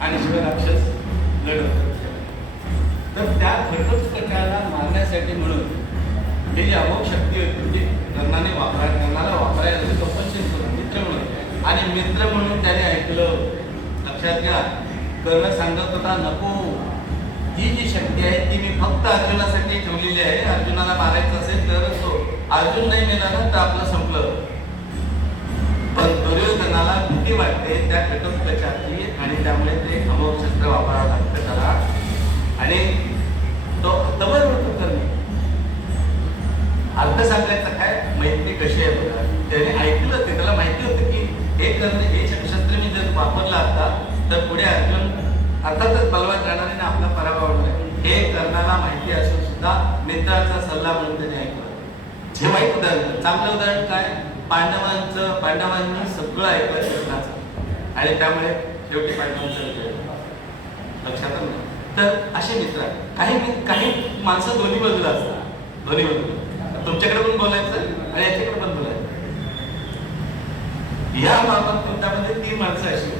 आणि शिवाय राक्षस लढवतात. तर त्या घटोत्कचाला मारण्यासाठी म्हणून ही जी अमोघ शक्ती होती ती कर्णाने कर्णाला वापरायला तपस्या करून मित्र म्हणून, आणि मित्र म्हणून त्याने ऐकलं. लक्षात घ्या, कर्ण सांगत होता नको, ही जी शक्ती आहे ती मी फक्त अर्जुनासाठी ठेवलेली आहे. अर्जुनाला मारायचं असेल तरच तो, अर्जुन नाही मेला ना तर आपलं संपलं. पण दुर्योधनाला भीती वाटते त्या घटोत्कचाची, आणि त्यामुळे ते अमोघ शस्त्र वापरावं लागतं त्याला, आणि तो तबर होतो कर्ण. अर्थ सांगायचा काय, मैत्री कशी आहे बघा. त्याने ऐकलं, ते त्याला माहिती होतं की हे कर्ण, हे शस्त्र मी जर वापरलं आता तर पुढे अर्जुन अर्थातच बलवान राहणार आणि आपला पराभव होणार आहे. हे कर्णाला माहिती असून सुद्धा मित्राचा सल्ला म्हणून त्याने ऐकलं. हे वाईट उदाहरण. चांगलं उदाहरण काय, पांडवांनी सगळं ऐकलं कृष्णाचं, आणि त्यामुळे शेवटी पांडवांचं विजय. लक्षात आलं. तर असे मित्र काही माणसं दोन्ही बाजूला असतात, दोन्ही बाजूला. तुमच्याकडे पण बोलायचं आणि याच्याकडे पण बोलायचं. या महाभारतामध्ये 3 माणसं अशी,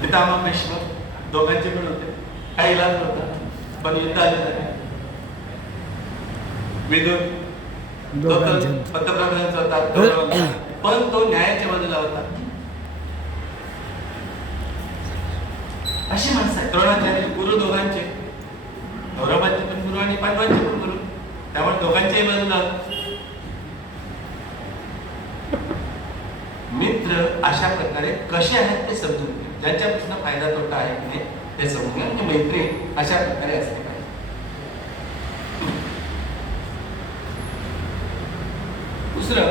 पितामह भीष्म, दोघांचे पण होते, काही इलाज नव्हता, पण युद्ध आले नाही. विदुर पंतप्रधानांचा होता, पण तो न्यायाच्या बाजूला होता. अशी माणसं आहेत. द्रोणाचार्य गुरु दोघांचे, कौरवांचे पण गुरु आणि पांडवांचे पण गुरु, त्यामुळे दोघांच्याही बाजूला. मित्र अशा प्रकारे कसे आहेत ते समजून घ्या, ज्यांच्यापासून फायदा तोटा आहे की नाही ते समजून घ्या. म्हणजे मैत्री अशा प्रकारे असते पाहिजे. दुसरं,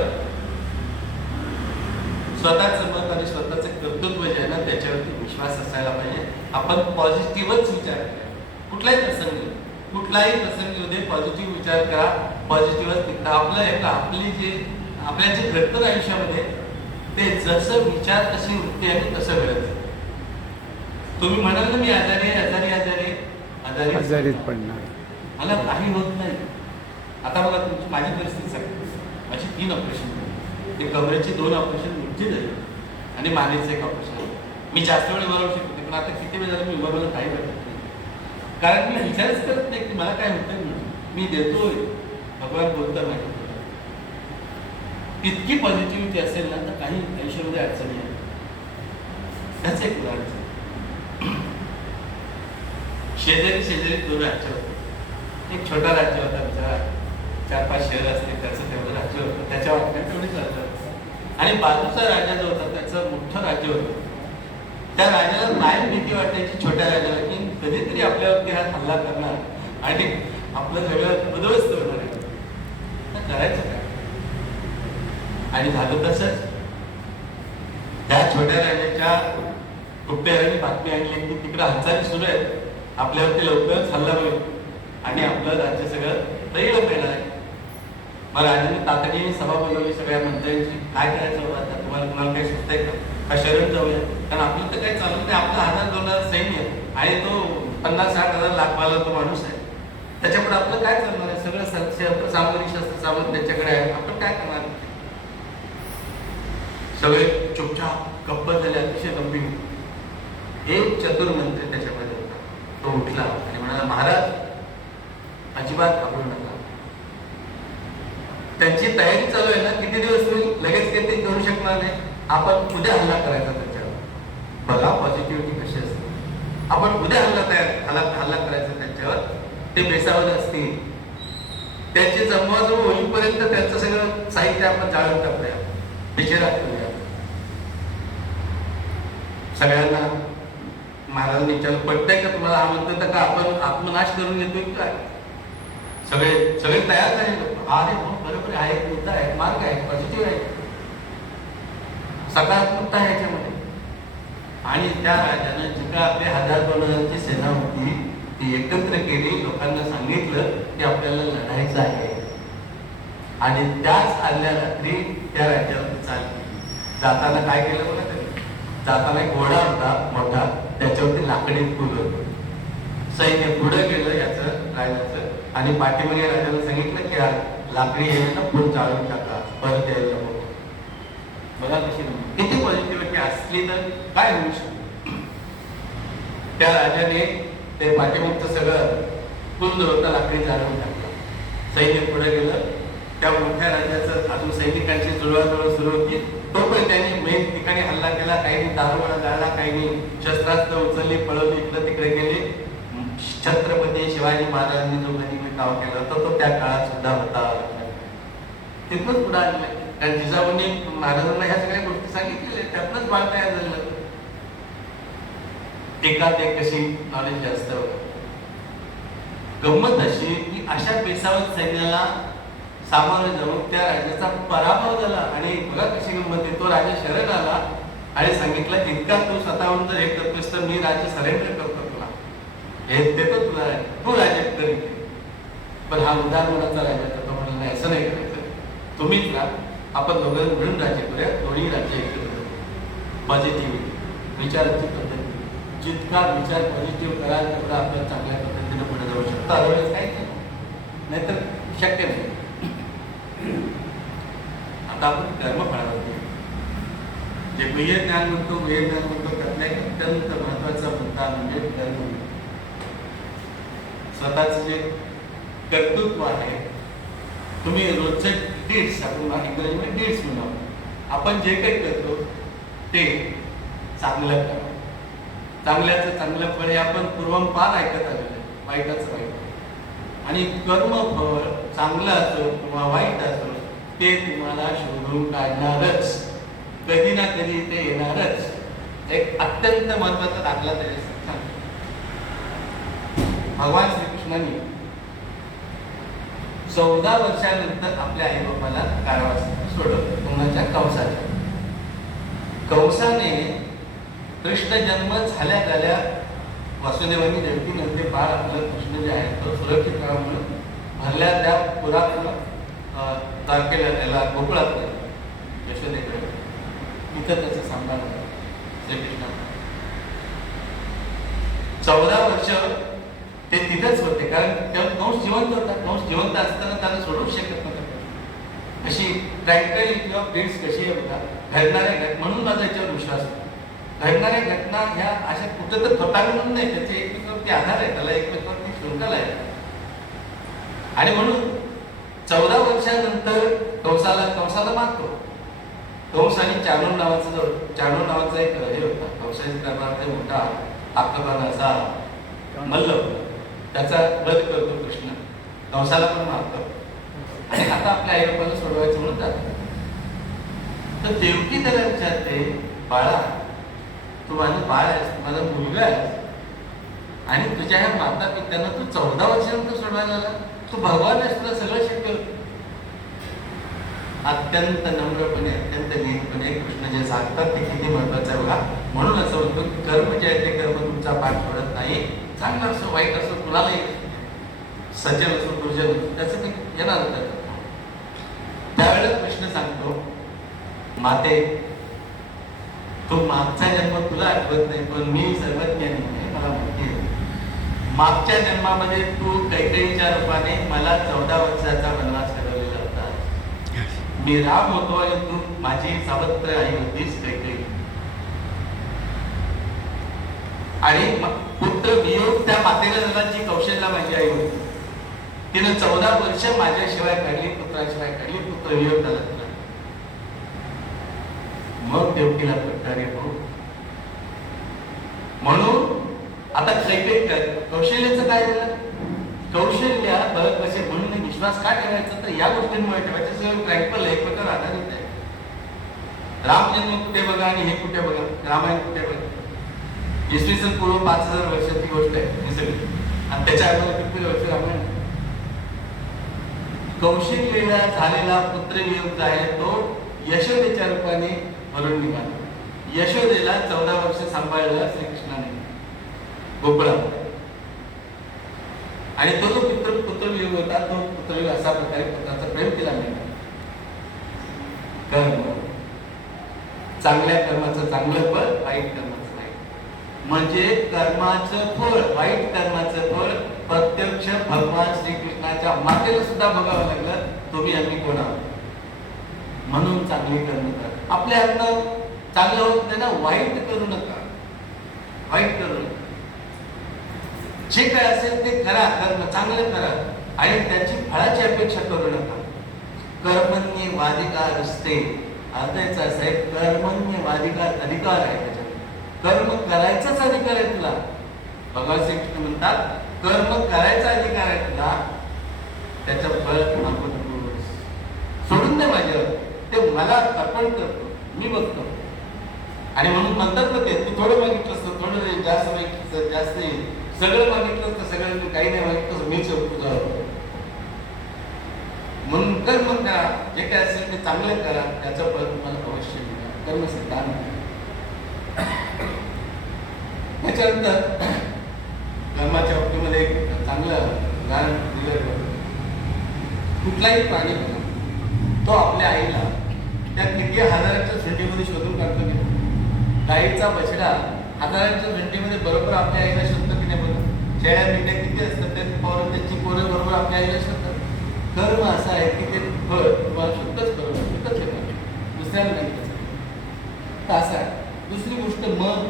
स्वतःचं मत आणि स्वतःचं कर्तृत्व जे आहे ना त्याच्यावरती विश्वास असायला पाहिजे. आपण पॉझिटिव्हच विचार करा. कुठलाही प्रसंग मध्ये पॉझिटिव्ह विचार करा, पॉझिटिव्हच निघता. आपल्या जे घडतं आयुष्यामध्ये ते जसं विचार तशी वृत्ती आहे तसं घडत. तुम्ही म्हणाल ना मी आजारीच पडणार, मला काही होत नाही. आता बघा तुमची माझी परिस्थिती सांगते. माझी 3 ऑपरेशन झाली. ते कमरेची 2 ऑपरेशन मोठी झाली आणि मानेचं 1 ऑपरेशन. मी जास्त वेळ उभं राहू शकते, पण आता किती वेळ झाला मी उभं राहून काही करत नाही. कारण मी विचारच करत नाही की मला काय होतंय म्हणून. मी देतोय, भगवान बोलतात माझ्या. इतकी पॉझिटिव्हिटी असेल ना तर काही आयुष्यामध्ये अडचणी आहे. त्याच एक उदाहरण, शेजारी 2 राज्य होते. एक छोटा राज्य होता, बिचारा 4-5 शहर असते त्याचं तेवढं राज्य होतं, त्याच्या वाटण्यात तेवढीच राज्य होतं. आणि बाजूचा राजा जो होता त्याचं मोठं राज्य होतं. त्या राजाला कायम भीती वाटायची छोट्या राजाला की कधीतरी आपल्यावरती हा हल्ला करणार आणि आपलं सगळं उद्ध्वस्त होणार आहे. करायचं काय? आणि झालं तसंच. त्या छोट्या राजाच्या गुप्तहेरांनी बातमी आणली की तिकडे हालचाली सुरू आहेत, आपल्यावरती लवकरच हल्ला होईल आणि आपलं राज्य सगळं तैल पेणार आहे. मग राजाने तातडीने सभा बोलवली सगळ्या मंत्र्यांची. काय करायचं होतं आता, तुम्हाला काही सुचतंय का शरण जाऊया? कारण आपलं तर काही चालत नाही. आपला 1000-2000 सैन्य आणि तो 50-60 लाखवाला तो माणूस आहे. त्याच्यापुढे आपलं काय चालणार आहे? सगळं सामग्री शस्त्र त्याच्याकडे आहे, आपण काय करणार? सगळे चुपचाप गप्प झाले, अतिशय गंभीर. एक चतुर मंत्री त्याच्यामध्ये होता. तो उठला आणि म्हणाला, महाराज अजिबात घाबरू नका. त्यांची तयारी चालू आहे ना, किती दिवस होईल, लगेच काही ते करू शकणार नाही. आपण उद्या हल्ला करायचा त्याच्यावर. बघा पॉझिटिव्हिटी कशी असते. आपण उद्या हल्ला करायचा त्यांच्यावर. ते बेसावत असतील, त्यांची जमवाजमव होईपर्यंत त्यांचं सगळं साहित्य आपण जाळून टाकूया, बिचेरा करूया. सगळ्यांना महाराजांनी विचारलं, पटतंय का तुम्हाला हा म्हणतो का आपण आत्मनाश करून घेतोय काय? सगळे तयार झाले. अरे बरोबर आहे, एक मुद्दा आहे, मार्ग आहे, पॉझिटिव्ह आहे, सकारात्मकता आहे याच्यामध्ये. आणि त्या राजानं जी का आपल्या 1000-2000ची सेना होती ती एकत्र केली, लोकांना सांगितलं की आपल्याला लढायचं आहे. आणि त्याच आदल्या रात्री त्या राज्यावरती चाल केली. जाताना काय केलं बघा त्यांनी, जाताना एक घोडा होता मोठा, त्याच्यावरती लाकडी पूल होतं. सैन्य पुढे गेलं याचं राजाचं, आणि पाठीमागे राजाला सांगितलं की लाकडी आहे ना पूल जाळून टाका, परत यायला नको. बघा कशी किती पॉझिटिव्हिटी असली तर काय होऊ शकतं. त्या राजाने ते पाठीमागचं सगळं कुंद होतं लाकडी जाळून टाकलं. सैन्य पुढे गेलं. त्या मोठ्या राजाचं अजून सैनिकांची जुळवाजुळव सुरू होती. तोपर्यंत त्यांनी मेन ठिकाणी हल्ला केला. काहींनी दारुगोळा गाळला, काहींनी शस्त्रास्त्र उचलली, पळवली, इकडं तिकडे गेले. छत्रपती शिवाजी महाराजांनी जो गनिमी काव केला होता तो त्या काळात सुद्धा होता. तिथूनच पुढे आणलं. कारण जिजाऊंनी महाराजांना ह्या सगळ्या गोष्टी सांगितलेल्या, त्यातूनच बाळ तयार झालं. एकात एक कशी नॉलेज जास्त होतं. गंमत अशी की अशा पेशावत सैन्याला सामोरं जाऊन त्या राजाचा पराभव झाला. आणि बघा कशी गंमत आहे, तो राजा शरण आला आणि सांगितलं इतका तू स्वतःहून जर हे करतोस तर मी राज्य सरेंडर करतो तुला, हे देतो तुला, तू राज्य कर. पण हा उदाहरणाचा राजा तर तो म्हणाला नाही, असं नाही करायचं, तुम्हीच ना, आपण दोघं मिळून राज्य करूया, दोन्ही राज्य एकत्र करू. पॉझिटिव्ह विचाराची पद्धती, जितका विचार पॉझिटिव्ह कराल तेवढा आपल्याला चांगल्या पद्धतीने पुढे जाऊ शकतो. अदरवाईज काहीच नाहीतर शक्य नाही. आता आपण कर्मफळावर जे गुह्य ज्ञान म्हणतो, गुह्य ज्ञान म्हणतो, त्यातला एक अत्यंत महत्वाचा मुद्दा म्हणजे कर्म. स्वतःच जे कर्तृत्व आहे, तुम्ही रोजचे डीड्स, आपण इंग्रजीमध्ये डीड्स म्हणतो, आपण जे काही करतो ते चांगलं करा. चांगल्याचं चांगलं फळ हे आपण पूर्वंपार ऐकत आलेलं आहे, वाईटाचं वाईट. आणि कर्मफळ चांगलं असो किंवा वाईट असो ते तुम्हाला शोधून काढणारच, कधी ना कधी ते येणारच. एक अत्यंत महत्वाचा दाखला तरी सांगतो. भगवान श्रीकृष्णांनी 14 वर्षानंतर आपल्या आई बापाला कारावासात सोडवलं, कोणाच्या कंसाच्या. कंसाने कृष्ण जन्म झाल्या झाल्या वासुदेवांनी देवकीनंतर बाळ आपलं कृष्ण जे आहे तो सुरक्षित राहा म्हणून भरल्या त्या पुरात तारखेला त्याला गोकुळात यशोदेकडे, इथं त्याचा सामना झाला श्रीकृष्ण. 14 वर्ष ते तिथेच होते, कारण कंस जिवंत होता. कंस जिवंत असताना त्याला सोडूच शकत नव्हता. अशी ट्रँक्विलिटी ऑफ डेट्स कशी आहे बघा, घडणाऱ्या म्हणून माझा याच्यावर विश्वास होता. घडणाऱ्या घटना ह्या अशा कुठं तर स्वतः म्हणून नाही, त्याचे एकमेकावरती आधार आहे, त्याला एकमेकावरती शृंखला आहे. आणि म्हणून 14 वर्षानंतर कंसाला मारतो. कंस आणि चाणूर नावाचा एक हे होता, कंसाच्या दरबारात मोठा आक्रमण असा मल्ल होता, त्याचा वध करतो कृष्ण, कंसाला पण मारतो. आणि आता आपल्या आई बापाला सोडवायचं म्हणून जातो. तर देवकी त्याला विचारते, बाळा तू माझं बाळ आहेस, माझा मुलगा आहेस, आणि तुझ्या ह्या माता पित्यांना तू 14 वर्षानंतर सोडवायला आला, तू भगवान आहेस, तुला सगळं शक्य होतं. अत्यंत नम्रपणे, अत्यंत नीटपणे कृष्ण जे सांगतात ते किती महत्वाचं आहे बघा. म्हणून असं होतं की कर्म जे आहे ते कर्म तुमचा पाठ पडत नाही. चांगलं असो वाईट असो, कुणालाही सज्जन असो दुर्जन असो, त्याचं ते येणार होतं. त्यावेळेला कृष्ण सांगतो, माते तो मागचा जन्म तुला आठवत नाही, पण मी सर्वज्ञ आहे, मला माहिती आहे. मागच्या जन्मामध्ये तू कैकेयीच्या रूपाने मला 14 वर्षाचा वनवास घडवलेला होता. मी राम होतो आणि तू माझी सावत्र आई होतीस कैकेयी. आणि पुत्र वियोग त्या मातेला झाला जी कौशल्या माझी आई होती. तिने 14 वर्ष माझ्याशिवाय काढली, पुत्राशिवाय काढली, पुत्र वियोग झाला तिला. मग देवकीला प्रकारे हो. म्हणून आता कौशल्याचं काय झालं? कौशल्या बघ कसे म्हणून विश्वास का ठेवायचा, तर या गोष्टींमुळे ठेवायचं. सगळं ट्रँक्वल आहे, एक प्रकार आधारित आहे. राम जन्म कुठे बघा आणि हे कुठे बघा, रामायण कुठे बघा. इसवी सन पूर्व 5000 वर्षाची गोष्ट आहे ही सगळी, आणि त्याच्या अगोदर किती वर्ष रामायण. कौशल्येला झालेला पुत्रवियोग आहे तो यशोदेच्या रूपाने भरून निघाला. यशोदेला 14 वर्ष सांभाळलं श्रीकृष्णाने गोकुळात. आणि तो जो पुत्रवियोग होता, तो पुत्रवियोग असा प्रकारे पुत्राचा प्रेम केला नाही. कर्म, चांगल्या कर्माचं चांगलं फळ, वाईट कर्माचं वाईट. म्हणजे कर्माचं फळ, वाईट कर्माचं फळ प्रत्यक्ष भगवान श्रीकृष्णाच्या मातेला सुद्धा बघावं लागलं. तुम्ही आम्ही कोण आहोत, म्हणून चांगली कर्म करा. आपल्या हातनं चांगलं होत नाही ना, वाईट करू नका, वाईट करू नका. जे काय असेल ते करा, कर्म चांगलं करा आणि त्याची फळाची अपेक्षा करू नका. कर्मण्येवाधिकार असते, अर्थ याचा असा आहे, कर्मण्येवाधिकार अधिकार आहे त्याच्यात, कर्म करायचाच अधिकार आहे तुला. भगवान श्रीकृष्ण म्हणतात कर्म करायचा अधिकार आहे तुला, त्याचं फळ मागू नकोस, सोडून दे माझ्यावर, ते मला अर्पण करतो, मी बघतो. आणि म्हणून म्हणतात ना ते, तू थोडं मागितलंस तर थोडं जास्त मागितलं जास्त येईल, सगळं मागितलं तर सगळं, काही नाही मागितलं मीच तुझं. म्हणून कर्म करा, जे काय असेल ते चांगलं करा, त्याचं फळ तुम्हाला अवश्य मिळेल. कर्म सिद्धांत. त्याच्यानंतर कर्माच्या बाबतीमध्ये एक चांगलं उदाहरण दिलं. कुठलाही प्राणी बघा, तो आपल्या आईला त्या किती हजाराच्या झुंडीमध्ये शोधून काढतो की गाईचा बछडा हजारांच्या झुंडीमध्ये बरोबर आपल्या आईला शोधतो की नाही बघा. शेळ्या मेंढ्या किती असतात, त्यांची पोरं बरोबर आपल्या आईला शोधतात. कर्म असं आहे की ते फळ तुम्हाला शुद्धच बरोबर शुद्धच येणार, दुसऱ्याला नाही. असं आहे. दुसरी गोष्ट, मन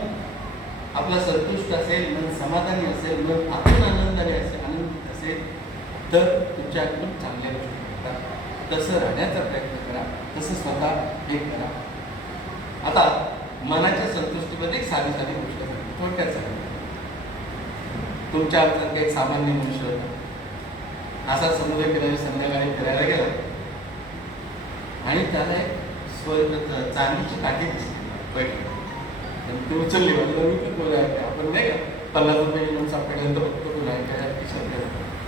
आपला संतुष्ट असेल, मन समाधानी असेल, मन आपण आनंदाने असेल, आनंदित असेल तर तुमच्या एकदम चांगल्या गोष्टी घडतात. तसं राहण्याचा प्रयत्न करा, तसं स्वतः हे करा. आता मनाच्या संतुष्टीमध्ये एक साधी साधी गोष्ट सांगतो, थोडक्यात सांगतो. तुमच्या आमचा एक सामान्य मनुष्य होता. असा समुद्र किनारी संध्याकाळी फिरायला गेला आणि त्याला एक चांदीची काठी दिसली. ती उचलली, म्हणजे मी पण बोलाय आपण नाही का 50 रुपये म्हणून सापडल्यानंतर बघतो तुला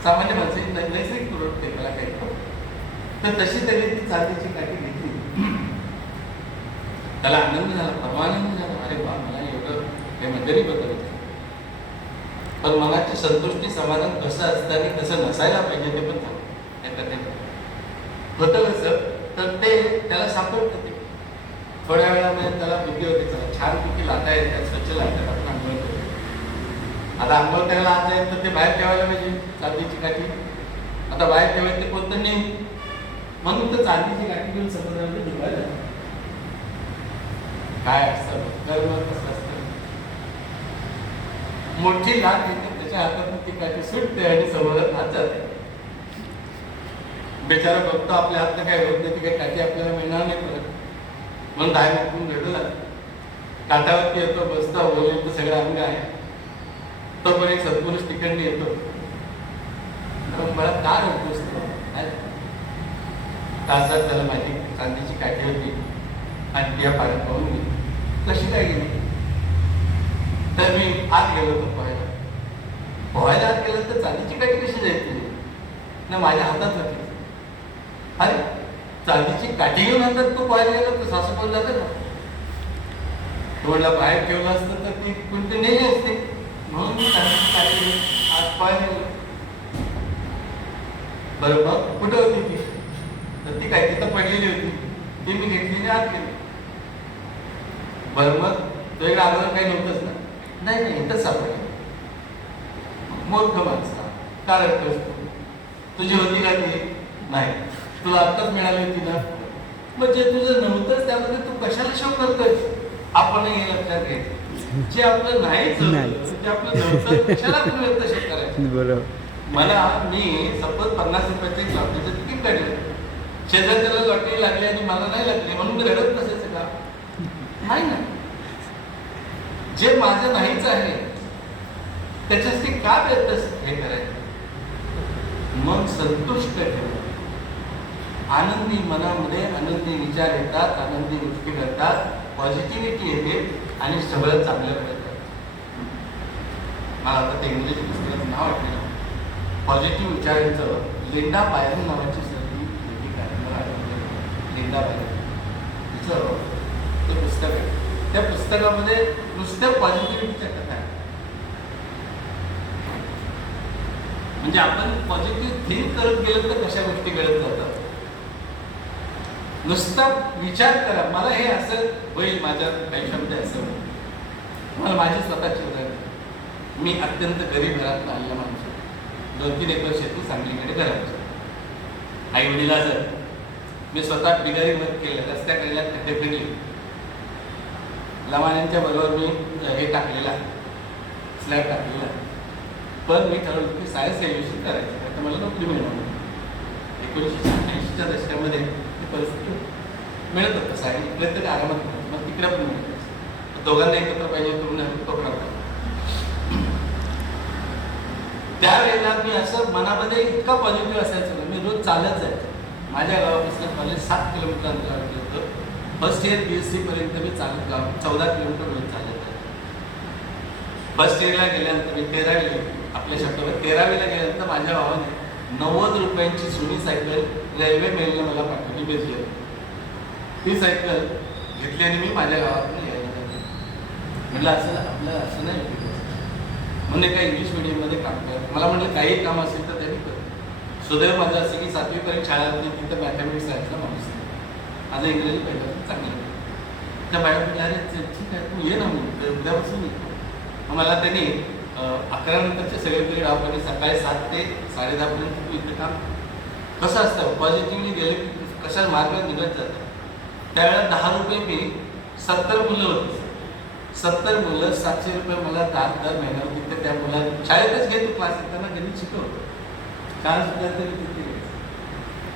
सामान्य माणसाची नैसर्गिक प्रोडक्ट आहे, त्याला काही तर तशी त्याने ती चांदीची काठी घेतली. त्याला आनंद झाला, परमानंद झाला. अरे वा, मला एवढं हे मंदिरी बदल. पण मनाची संतुष्टी समाधान कसं असतं आणि कसं नसायला पाहिजे ते पण होतं कसं, तर ते त्याला सापडतं. ते थोड्या वेळामध्ये त्याला भीती होते, चला छान पैकी लाटा येतात, स्वच्छ लाटतात, आपण आंघोळ करतो. आता आंघोळ त्याला आज आहे तर ते बाहेर ठेवायला पाहिजे चांदीची काठी. आता बाहेर ठेवायचं ते कोणतं नाही, म्हणून तर चांदीची काठी घेऊन समुद्रामध्ये डुबायला. काय असतं कर्म, कसं असतं, मोठी लाट येते, त्याच्या हातातून ती काठी सुटते आणि समुद्रात हात जाते. बेचारा बघतो आपल्या हातनं काय होत नाही, ती काही काठी आपल्याला मिळणार नाही परत, म्हणून दाय मुकून रडला. काठावरती येतो, बसतो, बोलतो, सगळं अंग आहे. तो पण एक सत्पुरुष तिकडे येतो, मला का रडतोस तासात त्याला माझी चांदीची काठी होती आणि त्या पाण्यात पाहून गेली. कशी काय गेली, तर मी आत गेलो होतो पोहायला. पोहायला आत गेलं तर चांदीची काठी कशी जायची ना, माझ्या हातात होती. अरे चांदीची काठी घेऊन हातात तू पोहायला गेला तर सासू पण जातं ना. तोडला बाहेर ठेवलं असतं तर ती कोणती नेली असते, म्हणून मी चांदीची काठी घेऊन आत पोहायला गेलो. बरोबर कुठं होती ती, तर ती काय तिथं पडलेली होती, ती मी घेतली आत गेली. बरं मग तो एक अगोदर काही नव्हतंच ना, नाही नाही इथंच सापडलं. मूर्ख माणसा, का रडतोस तू, तुझी होती का ती, नाही तुला आत्ताच मिळाली होती ना, मग जे तुझं नव्हतंच त्यामध्ये तू कशाला शोक करतोय. आपणही हे लक्षात घ्यायचं, जे आपलं नाहीच जे आपलं नव्हतं कशाला आपण व्यक्त शोक करायचं. बरोबर. मला मी सपोज 50 रुपयाचे लॉटरीचं तिकीट काढलं, शेजारच्याला लॉटरी लागली आणि मला नाही लागली म्हणून मी रडत नसायचं का, नाही ना. जे माझं नाहीच आहे त्याच्यासाठी का व्यक्त हे करायचं. मग संतुष्ट ठेव, आनंदी मनामध्ये आनंदी विचार येतात, आनंदी गोष्टी घडतात, पॉझिटिव्हिटी येते आणि सगळं चांगलं घडतं. मला आता ते इंग्रजी पुस्तकाचं नाव आठवलं, पॉझिटिव्ह विचारांचं. लिंडा बायरन नावाची सर्दी लेखिका आहे, मला आठवलं लिंडा बायरन, तिचं ते पुस्तक आहे. त्या पुस्तकामध्ये नुसत्या पॉझिटिव्हिटीच्या कथा आहे. म्हणजे आपण पॉझिटिव्ह थिंक करत गेलो तर कशा गोष्टी घडत जातात. नुसता विचार करा, मला हे असं होईल, माझ्या आयुष्यामध्ये असं होईल. मला माझी स्वतःची उदाहरण, मी अत्यंत गरीब घरात आलेला माणूस, 2-3 एकर शेती सांगलीकडे घराची. आई वडिलाचं मी स्वतः बिगारी वर्क केलं, रस्त्याकडेला खड्डे फिरले, लवाण्यांच्या बरोबर मी हे टाकलेलं आहे, स्लॅब टाकलेला आहे. पण मी ठरवलं की सायन्स ग्रॅज्युएशन करायचं, आता मला नोकरी मिळणार. 1980च्या दशकामध्ये ती परिस्थिती मिळत होतं. सायन्स इकडे तरी आरामात मिळत, मग तिकडे पण मिळत. दोघांना एकत्र पाहिजे करून कोकणात. त्यावेळेला मी असं मनामध्ये इतका पॉझिटिव्ह असायचं, मी रोज चालत जायचो. माझ्या गावापासून कॉलेज 7 किलोमीटर अंतरावर होतं. फर्स्ट इयर BSc पर्यंत मी चालत गाव 14 किलोमीटर रोज चालत जायचो. फर्स्ट इयरला गेल्यानंतर मी 13वी आपल्या शब्दावर 13वीला गेल्यानंतर माझ्या भावाने 90 रुपयांची जुनी सायकल रेल्वे मेलने मला पाठवली बेजली. ती सायकल घेतली आणि मी माझ्या गावातून यायला लागलो. म्हटलं असं नाही म्हणजे काय इंग्लिश मिडियममध्ये काम करत. मला म्हटलं काही काम असेल तर त्यांनी कर. सुदैव माझं असं की 7वी पर्यंत शाळा होती, तिथं मॅथमॅटिक्स सायन्सला माणूस नाही. माझं इंग्रजी पहिल्यापासून चांगलं. त्या मॅडम म्हटलं अरे ठीक आहे तू ये ना म्हणून उद्यापासून येतो. मग मला त्यांनी 11 नंतरचे सगळे पिरियड आपण सकाळी 7 ते 10:30 पर्यंत तू इथं काम. कसं असतं पॉझिटिव्हली गेले की कशा मार्गात निघत जातं. त्यावेळेला 10 रुपये मी 70 मुलं होती. 70 मुलं 700 रुपये मला दर महिन्यावर तिथे त्या मुलांना शाळेतच घेतो क्लास त्यांना घरी शिकवतो. छान सुद्धा तरी तिथे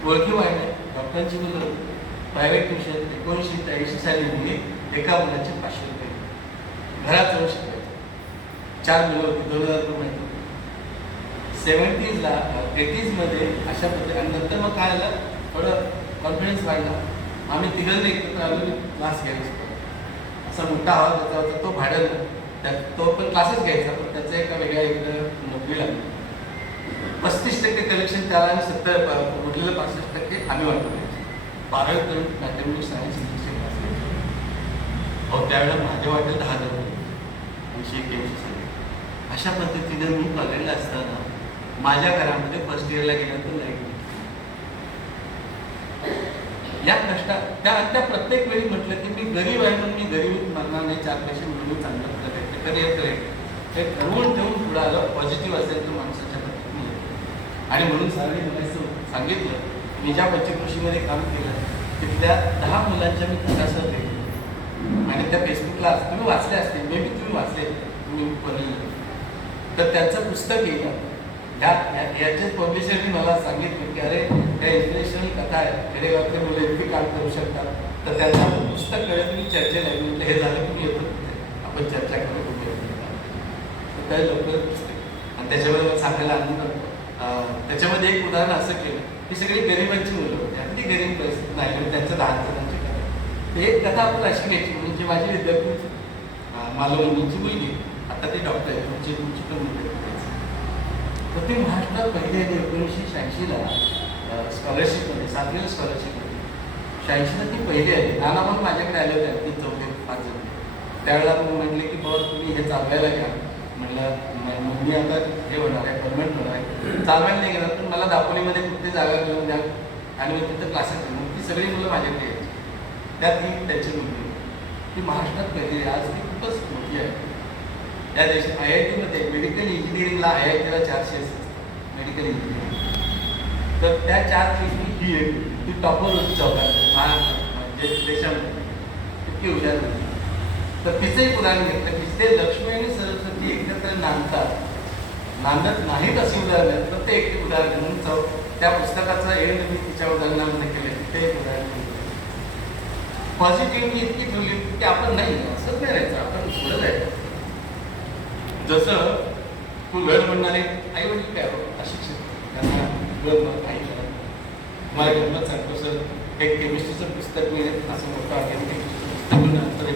ओळखी वाढल्या. डॉक्टरांची मुलं होती. प्रायव्हेट ट्युशन 1980 साली मी एका मुलाचे 500 रुपये घरात जाऊन शिकवायचे. 4 मुलं होती, 2000 रुपये माहिती. 70sला 80sमध्ये अशा पद्धतीने आणि नंतर मग काय झालं थोडं कॉन्फिडन्स वाढला. आम्ही तिघांनी एकत्र आलो क्लास घ्यायला शिकवतो. असा मोठा हॉल त्याचा होता, तो भाड्यानं त्यात तो पण क्लासेस घ्यायचा, पण त्याचं एका वेगळ्या इकडं नोकरी लागली. 35% कलेक्शन त्याला आणि 70 उरलेलं 65% आम्ही वाटतो. 12वी मॅथमॅटिक्स सायन्स इंग्लिशचे क्लास घ्यायचे. हो त्यावेळेला माझ्या वाटेल 10,000 रुपये 1981 साली. अशा पद्धतीनं मी कॉलेजला असताना माझ्या घरामध्ये फर्स्ट इयरला गेल्यानंतर लाईट या कष्टात त्या प्रत्येक वेळी म्हटलं की मी गरीब आहे म्हणून मी गरीब म्हणणार नाही. 4 पैसे म्हणून चांगलं प्रकारे करिअर करेल हे ठरवून ठेवून पुढे आलं. पॉझिटिव्ह असेल तर माणसाच्या पद्धतीने. आणि म्हणून सरांनी मला सांगितलं मी ज्या पंचकृषीमध्ये काम केलं तिथल्या 10 मुलांच्या मी कथासह केली आणि त्या फेसबुकला तुम्ही वाचले असते मे बी तुम्ही वाचले तुम्ही बनले तर त्यांचं पुस्तक येईल. याच्याच पब्लिशरनी मला सांगितलं की अरे त्या इन्स्पिरेशनल कथा आहे, खेडेगावातले मुलं इतकी काम करू शकतात, तर त्यांचं पुस्तक कळलं तुम्ही चर्चेला म्हटलं हे झालं की मी येतो आपण चर्चा करू बघूया. तर त्या लवकर पुस्तक आणि त्याच्यामध्ये मला सांगायला आनंद होतो. त्याच्यामध्ये एक उदाहरण असं केलं की सगळी गरिबांची मुलं होती, अगदी गरीब परिस्थिती नाही आणि त्यांच्या 10 जणांची कथा. तर एक कथा आपण अशी घ्यायची म्हणजे माझी विद्यार्थी मालवणीची मुलगी आता ती डॉक्टर आहे, तुमची पण मुलगी. तर ती महाराष्ट्रात पहिली आली 1986ला स्कॉलरशिपमध्ये 7वीला स्कॉलरशिप होती. 86ला ती पहिली आली. नाना पण माझ्याकडे आले होते 3-4-5 जण. त्यावेळेला मी म्हटले की बाबा तुम्ही हे चालवायला घ्या. म्हटलं मुलगी आता हे होणार आहे परमनंट होणार आहे, चालवायला नाही गेलं पण मला दापोलीमध्ये कुठली जागा घेऊन द्या आणि मी तिथं क्लासेस घेऊन ती सगळी मुलं माझ्याकडे यायची. त्यात ती त्यांची मुलगी ती महाराष्ट्रात पहिली. आज ती खूपच मोठी आहे. या देशात IIT-मध्ये मेडिकल इंजिनिअरिंगला IIT-ला 400 असतात मेडिकल इंजिनिअरिंग. तर त्या 4पैकी ही एक ती टॉपर होती 14 म्हणजे देशामध्ये इतकी हुशार होती. तर तिचं एक उदाहरण घेतलं की ते लक्ष्मी आणि सरस्वती एकत्र नांदत नाहीत असे उदाहरण आहे. तर ते एक उदाहरण म्हणून त्या पुस्तकाचं एंड मी तिच्या उदाहरणामध्ये केलं की ते एक उदाहरण पॉझिटिव्हली इतकी ठेवली की आपण नाही असंच नाही राहायचं, आपण पुढे जायचं. जसं तू लढ म्हणणारे आई वडील काय अशिक्षित त्यांना आई मला गंमत सांगतो सर एक केमिस्ट्रीचं पुस्तक मी असं मोठं केमिस्ट्रीचं पुस्तक नंतर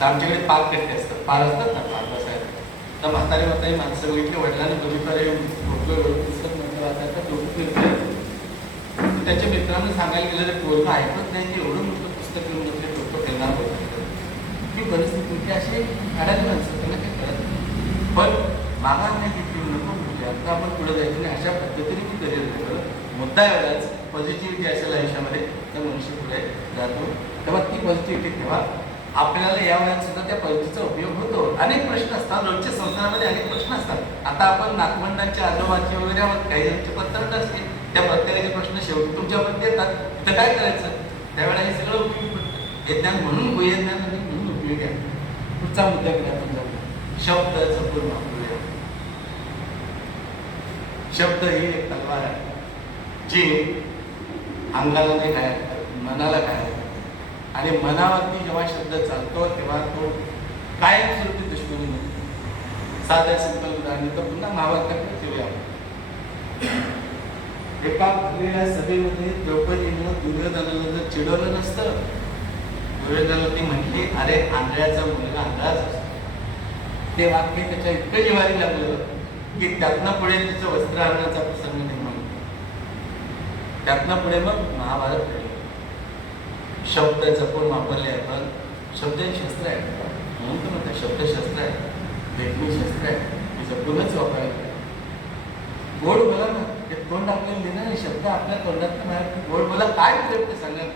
तर आमच्याकडे पाल कट्टे असतात, पाल असतात ना पाल बसायला. तर म्हातारी माणसं बघितली वडिलांनी बघितलं रे डोकं पुस्तक म्हटलं वाचायचं डोकं फिरतं. त्याच्या मित्रांना सांगायला गेलं तर पोरगं ऐकत नाही की एवढं मोठं पुस्तक घेऊन म्हटलं डोकं फिरणार होतं. ही परिस्थिती की अशी काढायला माणसं त्यांना काही कळत नाही. पण मागास नाही घेतली नको म्हणजे आता आपण पुढे जायचं नाही अशा पद्धतीने मी करिअर केलं. मुद्दा एवढाच पॉझिटिव्हिटी असेल आयुष्यामध्ये तर मनुष्य पुढे जातो. तेव्हा ती पॉझिटिव्हिटी ठेवा. आपल्याला या वयात सुद्धा त्या पद्धतीचा उपयोग होतो. अनेक प्रश्न असतात रोजच्या संसारामध्ये अनेक प्रश्न असतात. आता आपण नातवंडांच्या आजोबाची वगैरे काही जणांचे पत्र असते त्या प्रत्येकाचे प्रश्न शेवटी तुमच्यापर्यंत येतात तर काय करायचं त्यावेळेला हे सगळं उपयोगी पडतं. हे ज्ञान म्हणून ज्ञान आणि म्हणून उपयोगी आहे. पुढचा मुद्द्याकडे आपण जाऊ शब्द जपून वापरूया. शब्द ही एक तलवार आहे जी अंगाला नाही काय मनाला काय आणि मनावरती जेव्हा शब्द चालतो तेव्हा तो कायमस्वरूपी दुश्मनी होतो. साध्या सिंपल उदाहरण तर पुन्हा महाभारताकडे ठेवूया. एका भरलेल्या सभेमध्ये द्रौपदीनं दुर्योधनाला जर चिडवलं नसतं, दुर्योधनाला म्हटली अरे आंधळ्याचा मुलगा आंधळाच असतो. ते वाक्य त्याच्या इतकं जिव्हारी लागलं की त्यातनं पुढे तिचं वस्त्र आणण्याचा प्रसंग निर्माण होतो. त्यातनं पुढे मग महाभारत घडलं. शब्द जपून वापरले आपण. शब्द हे शस्त्र आहे म्हणून तर म्हणतात शब्द शस्त्र आहे, लेखणी शस्त्र आहे, हे जपूनच वापरायला. गोड बोला ना, ते तोंड आपल्याला देणार शब्द आपल्या तोंडात बाहेर गोड बोला. काय करेल ते सांगा.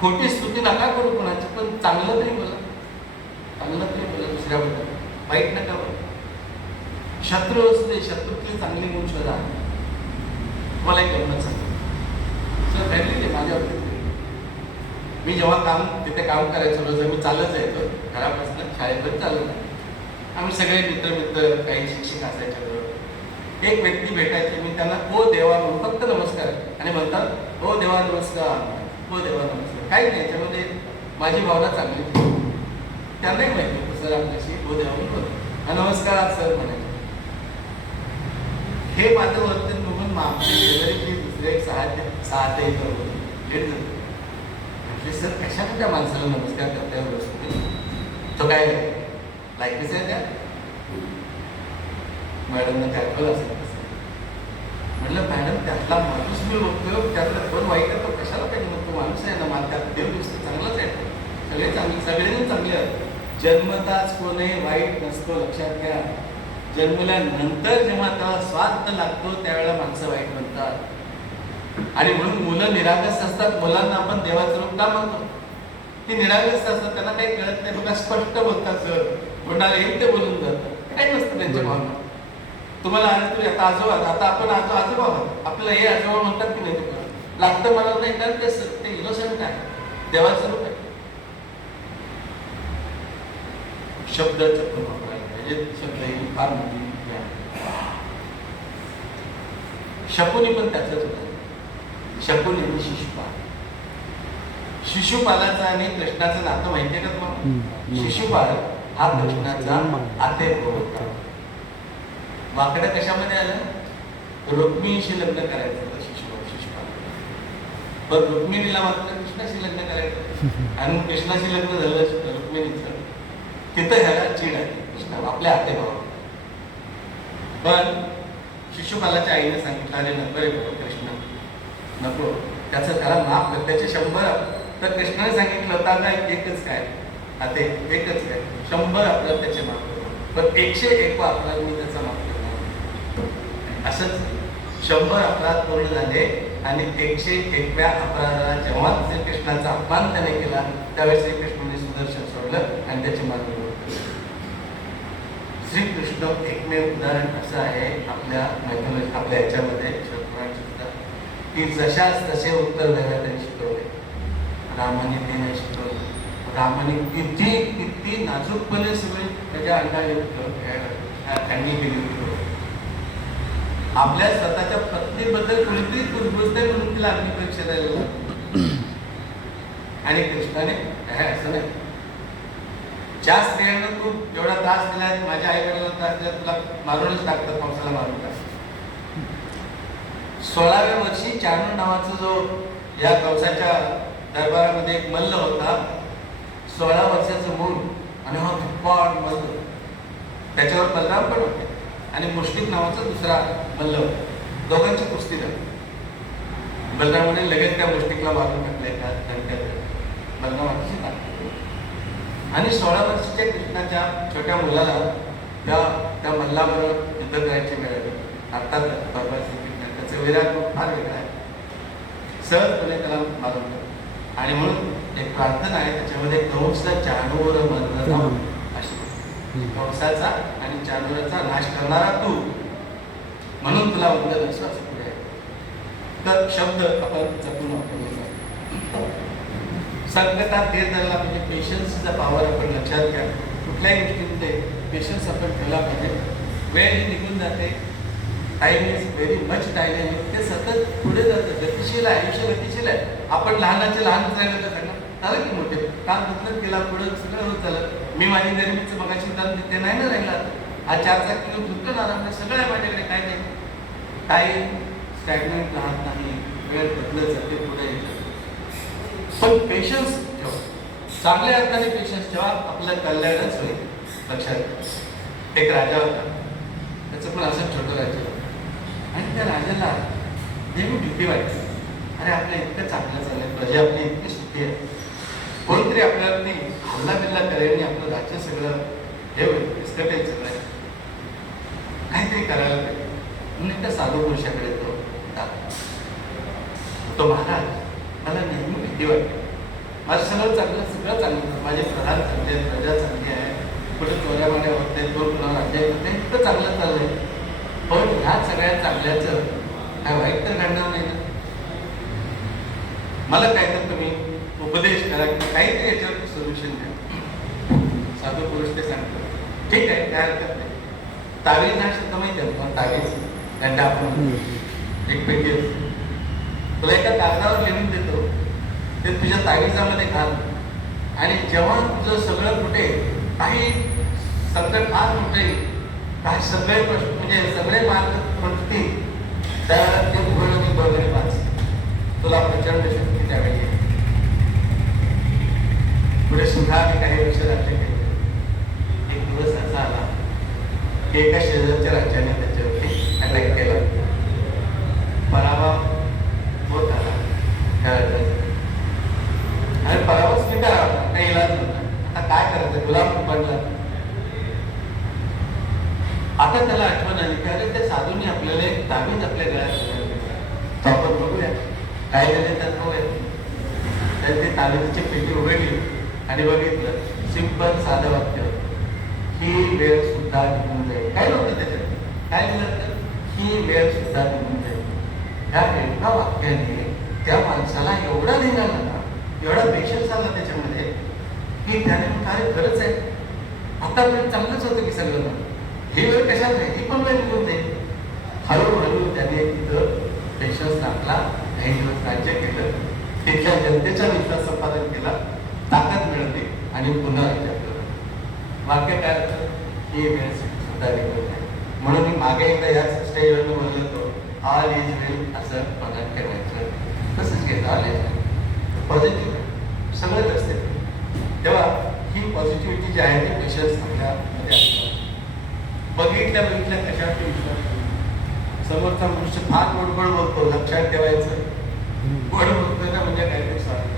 खोटी स्तुती नका करू कोणाची, पण चांगलं तरी बोला, चांगलं तरी बोला दुसऱ्याबद्दल, वाईट नका बोला. शत्रू असते, शत्रूतली चांगली गुण शोधा. तुम्हाला एक गंमत सांगतो सर, घडली ते माझ्या मी जेव्हा तिथे काम करायचो रोज मी चालत जायचो घरापासून शाळेपर्यंत चालत. आम्ही सगळे मित्र काही शिक्षक असायचे बरोबर. एक व्यक्ती भेटायचे, मी त्यांना ओ देवा म्हणून फक्त नमस्कार आणि म्हणतात ओ देवा नमस्कार, ओ देवा नमस्कार. काही नाही याच्यामध्ये माझी भावना चांगली. त्यांनाही माहिती होतं सर आपल्याशी ओ देवा म्हणून नमस्कार सर म्हणायचे. हे माझं वर्तन बघून आमचे शेजारी दुसरे एक सहा ते लेट झालं. सर कशाला त्या माणसाला नमस्कार करता येईल, तो काय लायकीच आहे त्या मॅडमनं काय आठवलं असेल तसं. म्हटलं मॅडम त्यातला माणूस मी बघतोय, त्यातला कोण वाईट आहे तो कशाला पाहिजे, मग तो माणूस आहे ना, मला त्यात देव दिसतो चांगलाच आहे. सगळे चांगले, सगळेजण चांगले आहेत. जन्मताच कोणही वाईट नसतो, लक्षात घ्या. जन्मल्यानंतर जेव्हा त्याला स्वार्थ लागतो त्यावेळेला माणसं वाईट म्हणतात. आणि म्हणून मुलं निरागस असतात. मुलांना आपण देवाचं रूप का म्हणतो? ते निरागस असतात, त्यांना काही कळत नाही. बघा स्पष्ट बोलतात सर, कोणाला येईल ते बोलून जातात, काही नसतं त्यांच्या भावना. तुम्हाला आणि तुम्ही आता आजोबा, आता आपण आजोबा आहोत, आपल्याला हे आजोबा म्हणतात की नाही, लागतं मला नाही, कारण ते इनोसंट आहे, देवाचं रूप आहे. शब्द जपून वापरायला पाहिजे. शब्द ही फार मोठी शकुनी पण त्याच होतं. शकुनी आणि शिशुपाल. शिशुपालाचं आणि कृष्णाचं नातं माहितीये का तुम्हाला? शिशुपाल हा कृष्णाचा आतेभाऊ होता. वाकडं कशामध्ये आलं? रुक्मिणीशी लग्न करायचं होतं शिशुपाल. पण रुक्मिणीला मात्र कृष्णाशी लग्न करायचं आणि कृष्णाशी लग्न झालं रुक्मिणीचं. तिथं ह्याला चीड आहे कृष्णा आपल्या आतेभाऊ. पण शिशुपालाच्या आईने सांगितलं अरे नको रे कृष्ण नको, त्याचं त्याला माफ कर, त्याचे 100. तर कृष्णाने सांगितलं होतं आता एकच काय आता एकच काय 100 अपराध त्याचे माफ करतो, पण 101 अपराध मी त्याचा माफ करणार. असंच 100 अपराध पूर्ण झाले आणि 101व्या अपराधाला जेव्हा श्रीकृष्णाचा अपमान त्याने केला त्यावेळेस श्रीकृष्णाने सुदर्शन सोडलं आणि त्याची मागणी केली. श्रीकृष्ण एकमेव उदाहरण असं आहे आपल्या मायथॉलॉजी, आपल्या याच्यामध्ये की जशाच तसे उत्तर द्यायला त्यांनी शिकवले. रामाने ते नाही शिकवलं. रामाने किती नाजूकपणे सगळे त्याच्या अंगाने केली होती. आपल्या स्वतःच्या पत्नीबद्दल कोणीतरी कुजबुजते म्हणून तिला अग्निपरीक्षा द्यायला आणि कृष्णाने असं नाही. ज्या स्त्रियांना तू एवढा त्रास दिलाय, माझ्या आईकडे त्रास दिला, तुला मारूनच टाकतात, पावसाला मारून टाकतात. 16व्या वर्षी चाणूर नावाचा जो या कंसाच्या दरबारामध्ये एक मल्ल होता, 16 वर्षाचं मूल आणि हा धुप्पाड मल्ल. त्याच्यावर बलराम पण होते आणि मुष्टिक नावाचा दुसरा मल्ल होता. दोघांची कुस्ती झाली. बलरामाने लगेच त्या मुष्टिकला मारून टाकले एका धडक्यात. बलरामाची टाकली आणि 16 वर्षाच्या कृष्णाच्या छोट्या मुलाला त्या मल्लाबरोबर युद्ध करायची मिळाली. अर्थात भगवान श्रीकृष्ण त्याचं विराट रूप फार वेगळं आहे. सहजपणे त्याला मारून टाकलं. आणि म्हणून एक प्रार्थना आहे त्याच्यामध्ये कंस चाणूर मर्दनम अशी. कंसाचा आणि चाणूराचा नाश करणारा तू, म्हणून तुला वंदन असं पुढे आहे. तर शब्द आपण जपून वापरले पाहिजे. संकटात देत धरला म्हणजे पेशन्सचा पॉवर आपण लक्षात घ्या. कुठल्याही गोष्टीमध्ये पेशन्स आपण ठेवला पाहिजे. वेळ ही निघून जाते, time is very much dynamic. ते सतत पुढे जातं, गतिशील आहे, आयुष्य गतिशील आहे. आपण लहानाचे लहानच राहिलं तर सांगा झालं की मोठे काम घेतलं केला पुढं सगळं होत झालं. मी माझी गरिबीचं मगाशी उदाहरण ते नाही ना राहिलं आता. आज 4 किलो झुकतो ना आरामने, सगळं आहे माझ्याकडे, काय नाही. टाईम स्टॅग्नंट राहत नाही, वेळ बदलत जाते, पुढे येतं. पण पेशन्स ठेवा, चांगल्या अर्थाने पेशन्स ठेवा, आपलं कल्याणच होईल. लक्षात एक राजा होता, त्याचं पण असं छोटं राज्य होतं. आणि त्या राजाला नेहमी भीती वाटते, अरे आपलं इतकं चांगलं चाललंय, प्रजा आपली इतकी सुखी आहे, कोणतरी आपल्यावरती हल्ला बिल्ला करेल आणि आपलं राज्य सगळं हे होईल, विस्कटेल सगळं, काहीतरी करायला पाहिजे. म्हणून त्या साधू पुरुषाकडे तो महाराज, मला नेहमी भीती वाटते, माझं सगळं चांगलं, माझे प्रधान चांगले आहेत, प्रजा चांगली आहे, कुठे चोऱ्या माऱ्या होत नाही, दोन कुणाला अन्याय होत नाही, इतकं चांगलं चाललंय. पण ह्या सगळ्या चांगल्याचं काय वाईट तर घडणार नाही ना. मला काय तर तुम्ही उपदेश करा, काहीतरी याच्यावर सोल्युशन द्या. साधू पुरुष ते सांगतात, ठीक आहे, काय हरकत नाही. तावीज हा शब्द माहिती आहे तुम्हाला, तावीज त्यांना आपण एकपैकी तुला एका कागदावर लिहून देतो, ते तुझ्या तावीजामध्ये घाल, आणि जेव्हा तुझं सगळं कुठे काही संकट फार मोठे, काही सगळे प्रश्न म्हणजे सगळे मार्ग पडतील, त्यावेळेला ते उघडून वगैरे वाच, तुला प्रचंड शक्ती त्यावेळी येईल. पुढे सुद्धा आम्ही काही वर्ष राज्य केले. एक दिवस असा आला की एका शेजारच्या राज्याने त्याच्यावरती अटॅक केला, पराभव होत आला त्या राज्याचा, आणि पराभव स्वीकारावा, काही इलाज नव्हता. आता काय करायचं, गुलाम पडला. आता त्याला आठवण आली की अरे त्या साधूंनी आपल्याला एक तावीज आपल्या गळ्यात, तो आपण बघूया काय झाले त्यात बघूया. तर ते तावीजची पेटी उघडली आणि बघितलं, सिंपल साधं वाक्य, ही वेळ सुद्धा निघून जाईल. काय नव्हतं त्याच्यात, काय दिलं तर ही वेळ सुद्धा निघून जाईल. ह्या एका वाक्याने त्या माणसाला एवढा निघाला ना, एवढा पेशन्स आला त्याच्यामध्ये की त्याने काय खरंच आहे, आतापर्यंत चांगलंच होतं की सगळं, ही वेळ कशात नाही, ही पण वेळ निघून जाईल. हळूहळू त्याने तिथं पेशन्स टाकला, काही दिवस राज्य केलं, तिथल्या जनतेचा विश्वास संपादन केला, ताकद मिळवली, आणि पुन्हा राज्य केलं. वाक्य काय होतं, ही वेळ सुद्धा निघून जाईल. म्हणून मी मागे एकदा याच स्टेजवर बोललो होतो, ऑल इज वेल असं मनात ठेवायचं, तसंच घ्यायचं, ऑल इज वेल पॉझिटिव्ह सगळंच असते. तेव्हा ही पॉझिटिव्हिटी जी आहे ती पेशन्स आपल्यामध्ये असतात. बघितल्या कशावरती विश्वास ठेवू. समोरचा मनुष्य फार गोडगोड बोलतो, लक्षात ठेवायचं, गोड बोलतोय ना म्हणजे काहीतरी स्वार्थ.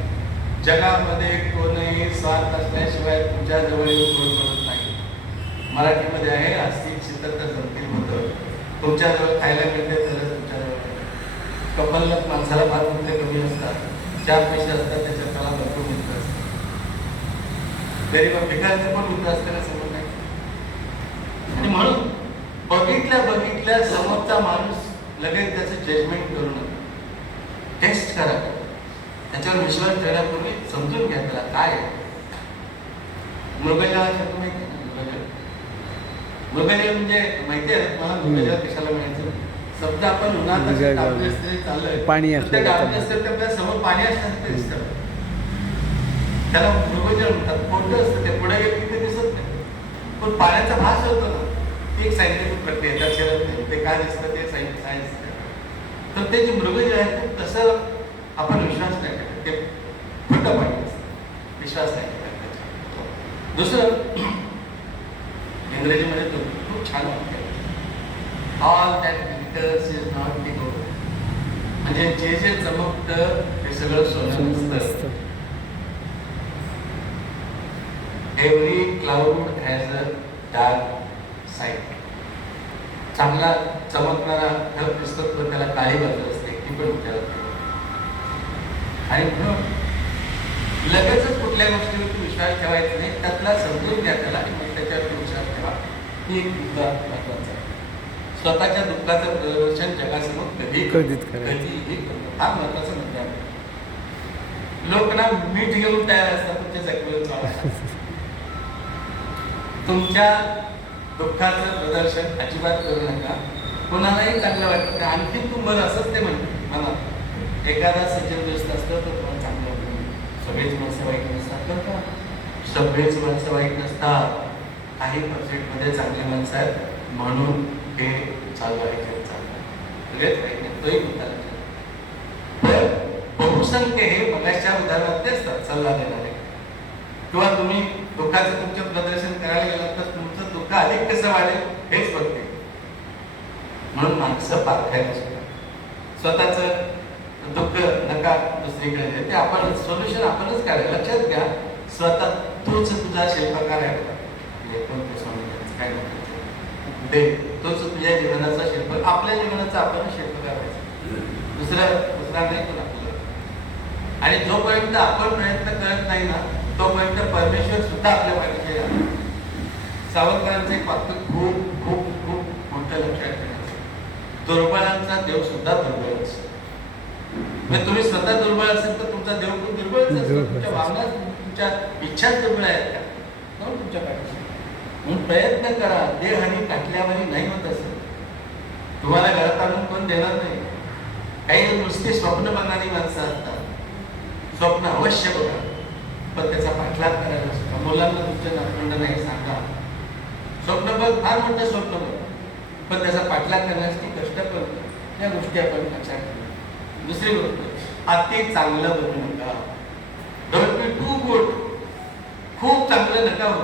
जगामध्ये कोणीही स्वार्थ असल्याशिवाय तुमच्या जवळ येऊन गोड बोलत नाही. मराठीमध्ये आहे, आस्तिक चित्र तर जमतील होतं, तुमच्याजवळ खायला मिळते तरच तुमच्याजवळ. कपलत माणसाला फार मित्र कमी असतात, 4 पैसे असतात त्याच्यात त्याला भरपूर मित्र असतात. गरीब भिकारीचे पण मित्र असते ना समोर नाही. आणि म्हणून बघितल्या समोरचा माणूस लगेच त्याचं जजमेंट करू नका, टेस्ट करा, त्याच्यावर विश्वास ठेवण्यापूर्वी समजून घ्या त्याला काय आहे. मृगजळ शब्द माहिती आहे ना, मृगजळ म्हणजे माहिती आहे मला मृगजळ कशाला म्हणायचं. शब्द आपण उन्हात चाललोय, पाणी असतं समोर पाणी असतं ते दिसतं, त्याला मृगजळ म्हणतात. कोणतं असतं ते पुढे गेलं की ते दिसत नाही, पण पाण्याचा भास होतो ना, ती एक सायंटिफिक प्रक्रिया, त्यात शिरत नाही, ते काय दिसतं ते सायन्स. तर ते जे मृगजळ आहे ते तसं आपण विश्वास नाही करत, ते खोटं पाणी असतं, विश्वास नाही करत. दुसरं इंग्रजीमध्ये तो खूप छान वाक्य आहे, all that glitters is not the gold. म्हणजे जे जे चमकतं ते सगळं सोनं नसतं. Every cloud has a dark side. चांगला चमकणारा ढग दिसतो तर त्याला काळी बाजू असते, ती पण विचारात ठेवा. आणि म्हणून लगेचच कुठल्या गोष्टीवरती विश्वास ठेवायचा नाही, त्यातला समजून घ्या त्याला आणि त्याच्यावरती विश्वास ठेवा. ही एक मुद्दा महत्वाचा आहे. स्वतःच्या दुःखाचं प्रदर्शन जगासमोर कधीही करणं हा महत्वाचा मुद्दा आहे. लोक ना मीठ घेऊन तयार असतात तुमच्या जखमेवर चालायला. तुमच्या दुःखाचं प्रदर्शन अजिबात करू नका. कोणालाही चांगलं वाटतं. आणखी तू मन असंच ते म्हणते मनात एखादा सज्जन दोस्त असतं तर तुम्हाला चांगलं वाटतं. सगळेच माणसं वाईट नसतात बरं का, सगळेच माणसं वाईट नसतात. काही पर्सेंटमध्ये चांगली माणसं आहेत म्हणून हे चालू आहे. सगळेच वाईट नाही, तोही मुद्दा पण बहुसंख्य हे मगाच्या उदाहरणात ते असतात सल्ला देणारे. किंवा तुम्ही दुःखाचं तुमचं प्रदर्शन करायला गेलात तर तुमचं दुःख अधिक कसं वाढेल हेच बघते. म्हणून माणसं पारखायला शिकतात. स्वतःच दुःख नका दुसरीकडे, ते आपण सोल्युशन आपणच काढायला. लक्षात घ्या, स्वतः तोच तुझा शिल्पकार आहे. काय ते तोच तुझ्या जीवनाचा शिल्प, आपल्या जीवनाचा आपण शिल्पकार व्हायचा, दुसरा नाही कोण आपलं. आणि जोपर्यंत आपण प्रयत्न करत नाही ना तोपर्यंत परमेश्वर सुद्धा आपल्या पाठीशी आहे. सावरकरांचं एक वाक्य खूप खूप खूप मोठं लक्षात ठेवायचं, दुर्बळांचा देव सुद्धा दुर्बळच. म्हणजे तुम्ही स्वतः दुर्बळ असेल तर तुमचा देव खूप दुर्बळच असतो. तुमच्या भावना, तुमच्या इच्छा दुर्बळ आहेत का म्हणून तुमच्या पाठीशी. म्हणून प्रयत्न करा. देहहानी काटल्यावरही नाही होत असेल. तुम्हाला घरात आणून कोण देणार नाही. काही नुसती स्वप्न बघणारी माणसं असतात. स्वप्न अवश्य बघा पण त्याचा पाठलाग करायला असतो. मुलांना तुमच्या नातवंड नाही सांगा, स्वप्न बघ, फार मोठं स्वप्न बघ, पण त्याचा पाठलाग करण्यासाठी कष्ट करतो. या गोष्टी आपण लक्षात ठेवू. दुसरी गोष्ट, अति चांगलं बघू नका. Don't be too good. खूप चांगलं नका हो.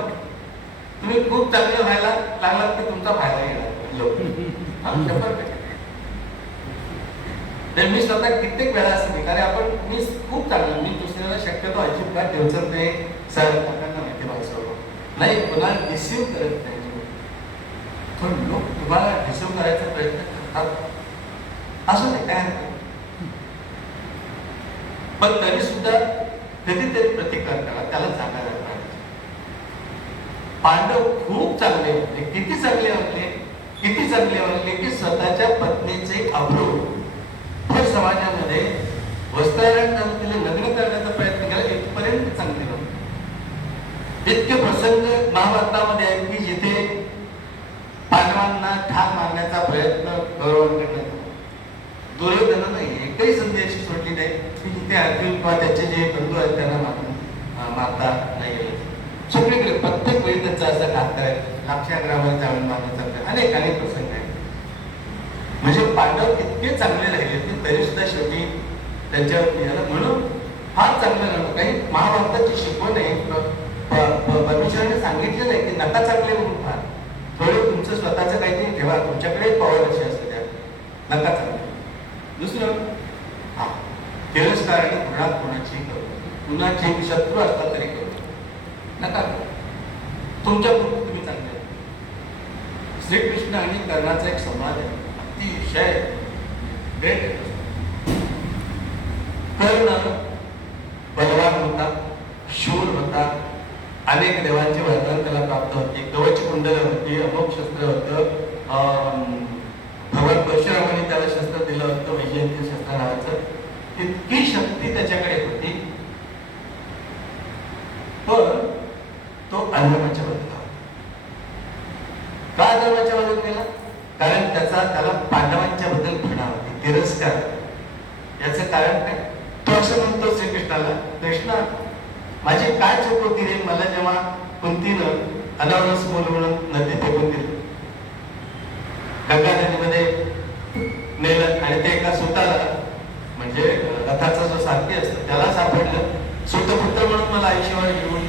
तुम्ही खूप चांगलं व्हायला लागलात की तुमचा फायदा घेणार लोक. तर मी स्वतः कित्येक वेळा असं नाही, कारण आपण मी खूप चांगलं, मी दुसऱ्याला शक्यतो अजिबात देवचत नाही. लोकांना माहिती माझं नाही, कोणाला रिसिव्ह करत नाही. पण लोक तुम्हाला रिसिव्ह करायचा प्रयत्न करतात असं नाही, काय पण तरी सुद्धा कधीतरी प्रतिकार करा, त्याला जागा द्यायला पाहिजे. पांडव खूप चांगले होते. किती चांगले होते, किती चांगले वाटले की स्वतःच्या पत्नीचे अब्रू समाजामध्ये वस्त्रालंकार केले, लग्न करण्याचा प्रयत्न केला, इथपर्यंत चांगले होते. इतके प्रसंग महाभारतामध्ये आहेत की जिथे पांडवांना ठार मारण्याचा प्रयत्न कौरवांकडे दुर्योधनानं एकही संधी अशी सोडली नाही की जिथे अर्जुन किंवा त्याचे जे बंधू आहेत त्यांना मारता नाही गेले. सगळीकडे प्रत्येक वेळी त्यांचा असा घात आहे, लाक्षाग्रामाला जाऊन मारण्याचा अनेक अनेक प्रसंग आहेत. म्हणजे पांडव इतके चांगले राहिले की तरी सुद्धा शेवटी त्यांच्यावर मिळालं. म्हणून फार चांगलं राहिलं. काही महाभारताची शिकवण आहे, परमेश्वराने सांगितलेलं आहे की नका चांगले म्हणून फार थोडं तुमचं स्वतःचं काहीतरी ठेवा, तुमच्याकडे पॉवर अशी असते त्या, नका चांगले. दुसरं, हा तिरस्कार आणि घृणा कोणाची करू, कुणाचे शत्रू असतात तरी करू नका. तुमच्या तुम्ही चांगले. श्रीकृष्ण आणि कर्णाचा एक संवाद आहे, अतिशय ग्रेट. कर्ण बलवान होता, शूर होता, अनेक देवांचे वरदान त्याला प्राप्त होते, कवच कुंडल होती, अमोघ शस्त्र होतं, भगवान परशुरामाने त्याला शस्त्र दिलं होतं, वैजयंती शस्त्र नावाचं. इतकी शक्ती त्याच्याकडे होती, पण तो अधर्माच्या बाजूला. का अधर्माच्या बाजूला गेला? कारण त्याला पांडवांच्या बद्दल घृणा होती, तिरस्कार. याचं कारण काय? तो असं म्हणतो श्रीकृष्णाला, कृष्णा माझी काय चूक होती रे, मला जेव्हा कुंतीनं अनावरस मूल म्हणून नदी फेकून दिली, गंगा नदीमध्ये नेलं आणि ते एका सुताला, म्हणजे रथाचा जो सारथी असतो त्याला सापडलं. सुतपुत्र म्हणून मला आयुष्यभर घेऊन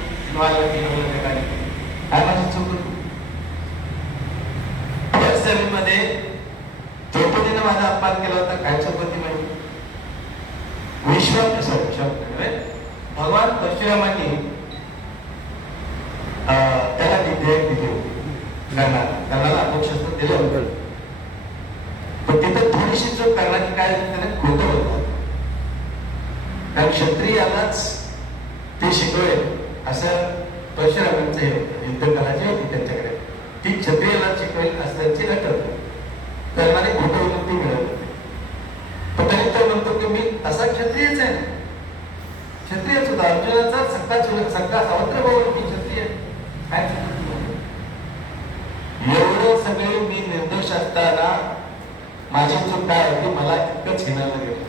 काय माझी चूक होती? मध्ये द्रौपदीने माझा अपमान केला होता, काय चूक होती माझी? भगवान परशुरामांनी त्याला विधेयक दिले होते, कर्णाला अमोक्षस्त्र दिलं होतं. पण तिथं थोडीशी चूक करण्याची काय त्याने खोटं होतं, कारण क्षत्रियालाच ते शिकवले असं परशुरामांचं हे होतं. युद्धकला जी होती त्यांच्याकडे ती क्षत्रियाला शिकवेल असं त्यांची नट होती. कर्णाने खोटं विनंती मिळवली, पण तरी तो म्हणतो की मी असा क्षत्रियच आहे. क्षत्रियच होता, अर्जुनाचा सगळा सावत्र भाऊ मी क्षत्रिय. काय एवढं सगळे मी निर्दोष असताना माझी चूक काय होती, मला इतकंच हिणाला गेलं.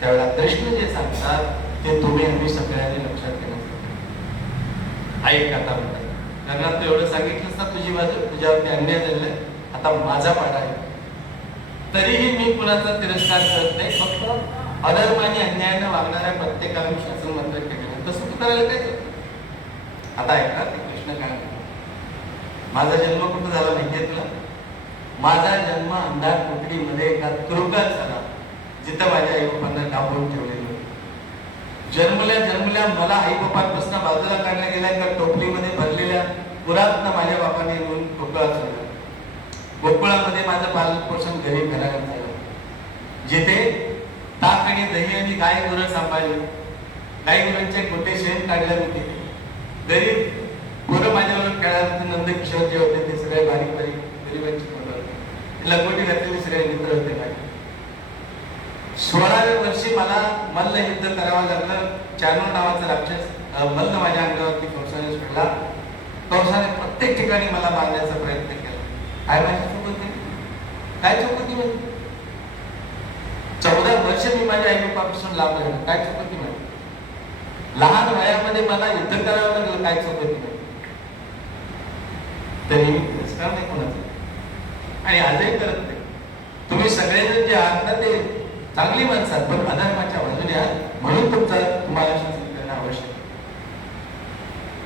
त्यावेळेला कृष्ण जे सांगतात ते तुम्ही आम्ही सगळ्यांनी लक्षात घेणं. ऐक आता म्हणतात, कारण तू एवढं सांगितलंस ना तुझी बाजू, तुझ्यावरती अन्याय झालेला, आता माझा पाडा आहे. तरीही मी कुणाचा तिरस्कार करत नाही, फक्त अधर्माने अन्यायाने वागणाऱ्या प्रत्येकाला मी शासन मंत्र केलेलं. तसं तू करायला काय करतो. आता ऐका ते कृष्ण काय म्हणतो, माझा जन्म कुठं झाला माहितीये तुला? माझा जन्म अंधार कोठडीमध्ये एका तुरुंगात झाला, जिथं माझ्या आई बापांना डांबून ठेवलेलं. जन्मल्या मला आई बापांपासून बाजूला काढल्या गेल्या, एका टोपलीमध्ये भरलेल्या पुरातनं माझ्या बापाने येऊन गोकुळात ठेवलं. गोकुळामध्ये माझं पालन पोषण गरीब घराण्यात झालं, जिथे ताक आणि दही आणि गाय गुरं सांभाळली. गाय गुरांचे गोटे शेण काढले मी तिथे. गरीब गुरं माझ्यावर खेळायला नंदकिशोर जे होते ते सगळे बारीक बारीक गरीबांची मुलं होते, लंगोटी घातलेले सगळे मित्र होते माझे. 16व्या वर्षी मला मल्ल युद्ध करावं लागलं. चानू नावाचा राक्षस मल्ल माझ्या अंगावरती कंसाने सोडला. कंसाने प्रत्येक ठिकाणी मला मारण्याचा प्रयत्न केला. काय माझी चूक होती? काय चूक होती माझी? 14 वर्ष मी माझ्या आई बापापासून लांब राहिलो. काय चूक होती माझी? लहान वयामध्ये मला युद्ध करावं लागलं. काय चूक होती माझी? तरी मी तिरस्कार नाही कोणाचा, आणि आजही करत नाही. तुम्ही सगळेजण जे आहात ना ते चांगली माणसं, पण अधर्माच्या बाजूने आहात, म्हणून तुम्हाला शासन करणं आवश्यक आहे.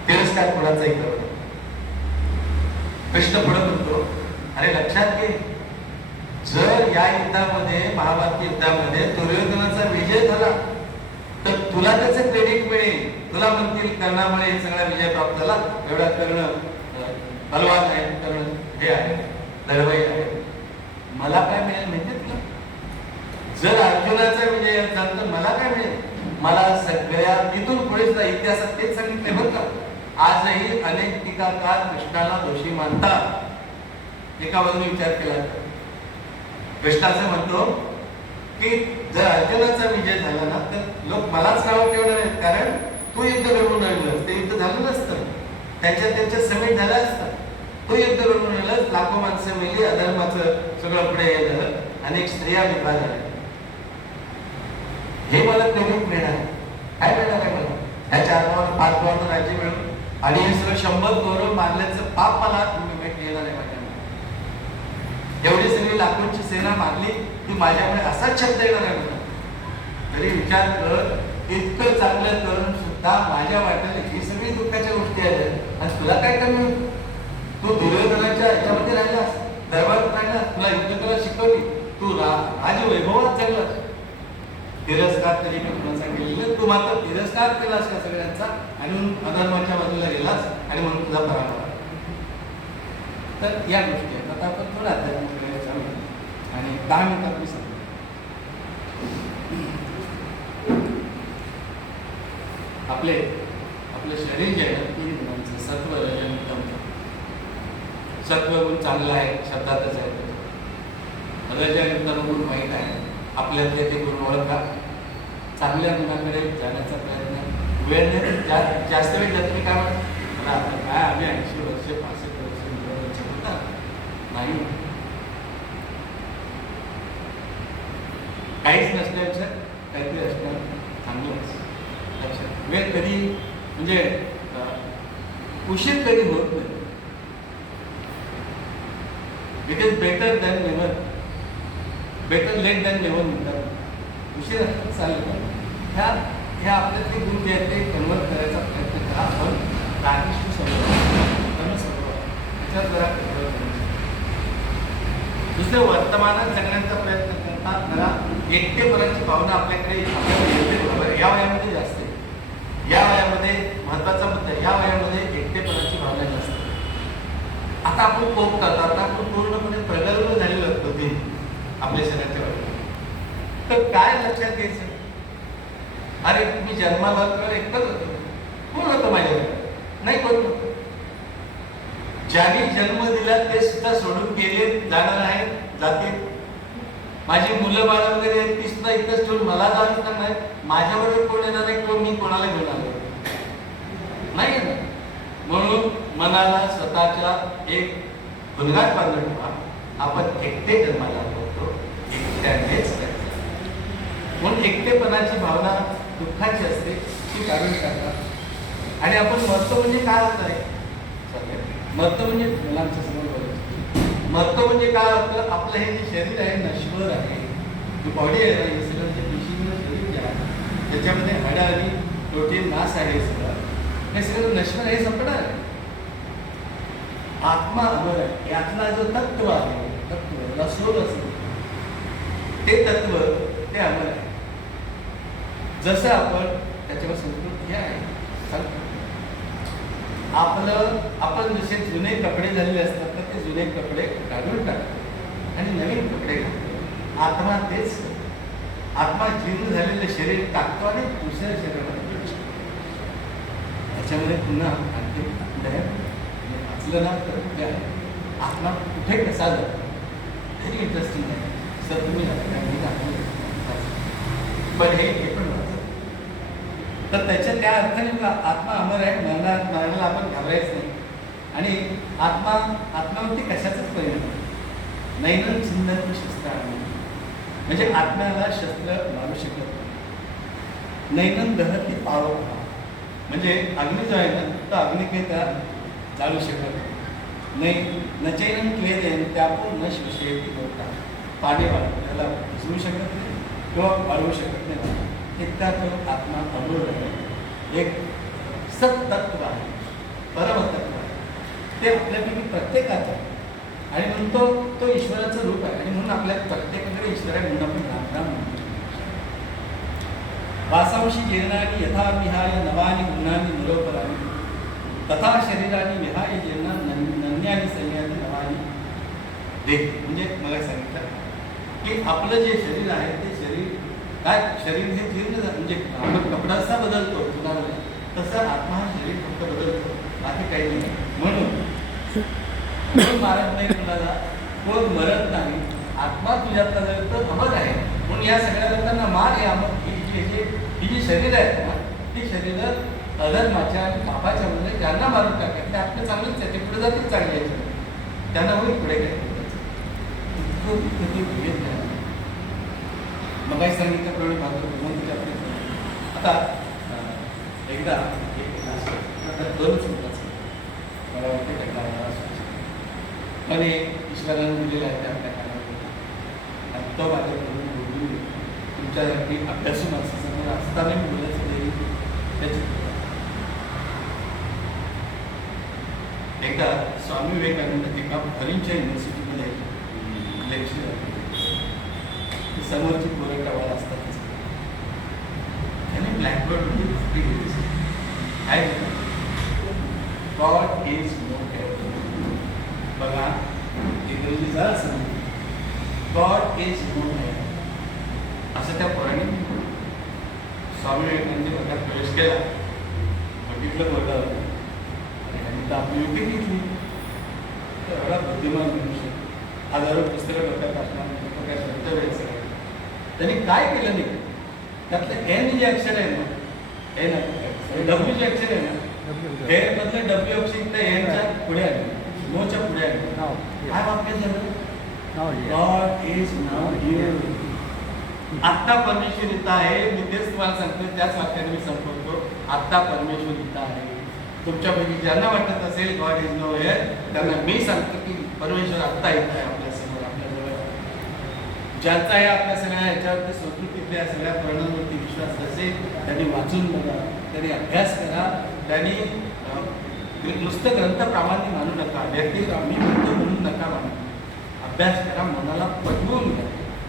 तिरस्कार कोणाचाही करू नये. कृष्ण पुढे म्हणतो, अरे लक्षात घे, जर या युद्धामध्ये महाभारत युद्धामध्ये दुर्योधनाचा विजय झाला तर तुला त्याचं क्रेडिट मिळेल. तुला म्हणतील कर्णामुळे सगळा विजय प्राप्त झाला, एवढा कर्ण बलवान आहे, कर्ण हे आहे, दळवाई आहे. मला काय मिळेल माहिती तुला? जर अर्जुनाचा विजय झाला तर मला काय मिळेल? मला सगळ्या इथून पुढे इतिहासात तेच सांगितले बरं का. आजही अनेक टीकाकार कृष्णाला दोषी मानतात. एका बाजूने विचार केला तर कृष्ण असं म्हणतो की जर अर्जुनाचा विजय झाला ना तर लोक मलाच नाव ठेवणार आहेत, कारण तू युद्ध लढवून आणलंस. ते युद्ध झालं नसतं, त्यांच्या समेट झालं असतं. तो युद्ध लढवून आणलंस, लाखो माणसं मेली, अधर्माचं सगळं पुढे हे झालं, अनेक स्त्रिया विभा झाल्या. हे मला क्रेडिट मिळणार. काय मिळणार आहे मला? ह्या 4 गावाला 5 गावांना राज्य मिळून आणि हे सगळं 100 गौरव मारल्याचं पाप मला येणार आहे माझ्या. एवढी सगळी लाखोंची सेना मारली ती माझ्यामुळे असाच शब्द येणार आहे मला. तरी विचार कर, इतकं चांगलं करून सुद्धा माझ्या वाट्याला ही सगळी दुःखाच्या गोष्टी आहेत, आणि तुला काय कमी? तू दुर्योधनाच्या ह्याच्यामध्ये राहिलास, दरबारात राहिलास, तुला युद्ध करायला शिकवली, तू राजवैभवात जगलास. तिरस्कार तरी मी तुला केलेलं, तू मात्र तिरस्कार केलास का सगळ्यांचा आणि अधर्माच्या बाजूला गेलास, आणि म्हणून तुला पराभव झाला. तर या गोष्टी आहेत. आता आपण थोडा अध्यात्माकडे जाऊया आणि 10 मिनिटात मी सांगतो. आपले शरीर जे आहे 3 गुणांचं, सत्व रजन तम. सत्व गुण चांगला आहे, शब्दातच आहे. रजन तम गुण वाईट आहे. आपल्यातले ते गुण ओळखा, चांगल्या गुणाकडे जाण्याचा प्रयत्न. वेळ नाही, जास्त वेळ जात. तुम्ही काय म्हणता, आता काय आम्ही 80 वर्ष 65 वर्ष होता नाही, काहीच नसल्यापेक्षा काहीतरी असणार चांगलं. लक्षात, वेळ कधी म्हणजे उशीर कधी होत नाही. It is better than never. Better late than never म्हणतात. उशीर असतात चालेल, ह्या आपल्यातले गुण जे आहेत ते कन्वर्ट करायचा प्रयत्न करा. आपण राजकीय त्याच्यात जरा दुसरं वर्तमानात जगण्याचा प्रयत्न करतात. जरा एकटेपणाची भावना आपल्याकडे येते. बरोबर, या वयामध्ये जास्त आहे. या वयामध्ये महत्वाचा मुद्दा, या वयामध्ये एकटेपणाची भावना जास्त आहे. आता आपण कोप करतो, आता आपण पूर्णपणे प्रगल्भ झालेलो असतो ते आपल्या शरीराच्या बाजूला. तर काय लक्षात घ्यायचं, अरे मी जन्माला तर एकटंच होतो, कोण होतं माझ्याकडे? नाही कोण होतं. ज्यांनी जन्म दिला ते सुद्धा सोडून गेले, जाणार आहेत, जातील. माझी मुलं बाळ वगैरे ती सुद्धा इथंच ठेवून मला जाऊन नाही. माझ्याबरोबर कोण येणार नाही, कोण मी कोणाला घेऊन आलो नाही ना. म्हणून मनाला स्वतःच्या एक गुणगाट बांधून ठेवा. आपण एकटे जन्माला होतो, एकट्यानेच करायचं. म्हणून एकटेपणाची भावना दुःखाची असते, ती काढून टाका. आणि आपण मरतो म्हणजे काय होत आहे, मरतो म्हणजे मुलांच्या समोर बोलायचं, मरतो म्हणजे काय होतं, आपलं हे जे शरीर आहे नश्वर आहे, जो बॉडी आहे हे सगळं जे पेशींचं शरीर जे आहे त्याच्यामध्ये हाडं आणि प्रोटीन मांस आहे, सगळं हे सगळं नश्वर आहे, संपणार आहे. आत्मा अमर आहे, यातला जो तत्व आहे, तत्व सोल असेल ते तत्व ते अमर आहे. जसं आपण त्याच्यावर संस्कृत हे आहे, आपण जसे जुने कपडे झालेले असतात तर ते जुने कपडे काढून टाकतो आणि नवीन कपडे घालतो. आत्मा तेच, आत्मा जीर्ण झालेलं शरीर टाकतो आणि दुसऱ्या शरीरामध्ये त्याच्यामध्ये पुन्हा आणखी वाचलं ना तर काय आत्मा कुठे कसा जातो, व्हेरी इंटरेस्टिंग आहे सर. तुम्ही पण हे पण तर त्याच्या त्या अर्थाने आत्मा अमर आहे, मरणाला आपण घाबरायचं नाही. आणि आत्मावरती कशाचाच परिणाम नाही. नैनन चिंतन शस्त्र म्हणजे आत्म्याला शस्त्र मारू शकत नाही. नैनन दहती पाव म्हणजे अग्नी जो आहे ना तो अग्नी काही त्या जाळू शकत नाही. नचैनन क्लेदेन त्यापून न शिवशेती होता, पाणी त्याला भिजवू शकत नाही किंवा वाळवू शकत नाही. इतका तो आत्मा अमूल्य आहे, एक सत्तत्व आहे, परमतत्व आहे. ते आपल्यापैकी प्रत्येकाचं आहे आणि म्हणून तो ईश्वराचं रूप आहे. आणि म्हणून आपल्या प्रत्येकाकडे ईश्वर आहे म्हणून आपण राम राम म्हणतो. वासांशी जीर्णानी यथा विहाय नवानी गुणानी निरोपरानी तथा शरीरानी विहाय जीर्णा नन्यानी संज्ञानी नवानी देह. म्हणजे मला सांगितलं की आपलं जे शरीर आहे ते शरीर काय, शरीर हे जीर्ण म्हणजे आपण कपडा कसा बदलतो जुनाला तसं आत्मा हा शरीर फक्त बदलतो, बाकी काही नाही. म्हणून मारत नाही कुणाला, कोण मरत नाही. आत्मा तुझ्यातला जर तर अमर आहे. म्हणून या सगळ्या लोकांना मार हे अमर ही जी शरीर आहेत ना ती शरीर अधर्माच्या आणि पापाच्या म्हणजे ज्यांना मारून टाकतात ते आपलं चांगलंच आहे, ते पुढे जातील चांगले आहे, त्यांना होईल पुढे काय भेद नाही. मग काही सांगितल्याप्रमाणे मात्र आता एकदा दोनच मिनिटाचं मला वाटतं त्याला पण ईश्वरानं दिलेलं आहे त्या आपल्या कानामध्ये आणि तो माझ्याकडून तुमच्यासाठी अभ्यासू माणसासमोर असताना बोलायचं नाही. त्याची एकदा स्वामी विवेकानंद एका फॉरेनच्या युनिव्हर्सिटीमध्ये लेक्चर समोरची पोरं टवाला असतात त्यांनी ब्लॅकबोर्डमध्ये काय गॉड इज नो हेअर. बघा इंग्रजी जरा सांग, गॉड इज नो हेअर असं त्या पोराने स्वामी विवेकानंद वर्गात प्रवेश केला. बघितलं वर्गावर आणि त्यांनी तर आपली युक्ती घेतली. एवढा बुद्धिमान मनुष्य, हजारो पुस्तकं डोक्यात असणार, काय शब्द व्हायचं. त्यांनी काय केलं नाही, त्यातलं एन जे अक्षर आहे ना, एन डब्ल्यू जे अक्षर आहे ना, हे मधलं डब्ल्यू अक्षर त्या एनच्या पुढे आले, नोच्या पुढे आले. काय वाक्य झालं, गॉड इज नाउ हिअर. आत्ता परमेश्वर इथं आहे. मी तेच तुम्हाला सांगतो, त्याच वाक्याने मी संपवतो. आत्ता परमेश्वर इथं आहे. तुमच्यापैकी ज्यांना वाटत असेल गॉड इज नो हिअर त्यांना मी सांगतो की परमेश्वर आत्ता इथं आहे आपल्यासमोर, आपल्याजवळ. ज्यांचा आहे आपल्या सगळ्या ह्याच्यावरती संस्कृतीतल्या सगळ्या पुराणांवरती विश्वास असेल त्यांनी वाचून बघा, त्यांनी अभ्यास करा, त्यांनी नुसतं ग्रंथ प्रामाणिक मानू नका, व्यक्ती मी म्हणतो म्हणून नका मानू. अभ्यास करा, मनाला पटवून घ्या,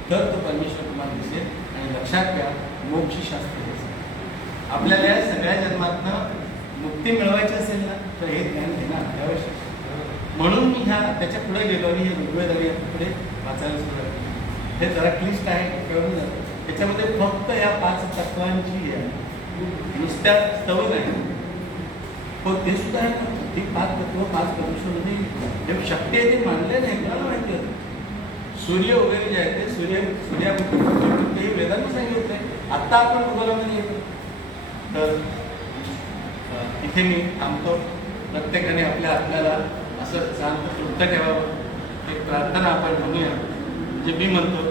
तर तो परमेश्वर तुम्हाला दिसेल. आणि लक्षात घ्या, मोक्षशास्त्र हे आपल्याला या सगळ्या जन्मातनं मुक्ती मिळवायची असेल ना तर हे ज्ञान घेणं अत्यावश्यक. म्हणून मी त्याच्या पुढे गेलो आणि हे ऋग्वेद आणि पुढे वाचायला सुरुवात केली. हे जरा क्लिष्ट आहे, कळून जातं. त्याच्यामध्ये फक्त या 5 तत्वांची आहे, नुसत्या स्तव नाही, हो ते सुद्धा आहे ना. ती 5 तत्व 5 परमेश्वरमध्ये जे शक्ती आहे ते मानले नाही, कोणाला माहिती होतं. सूर्य वगैरे जे आहे ते सूर्याबद्दल वेदांनी सांगितलं आहे. आत्ता आपण भूगोलामध्ये येतो. तर इथे मी थांबतो. प्रत्येकाने आपल्याला असं शांत तृप्त ठेवावं. एक प्रार्थना आपण म्हणूया. म्हणजे मी म्हणतो,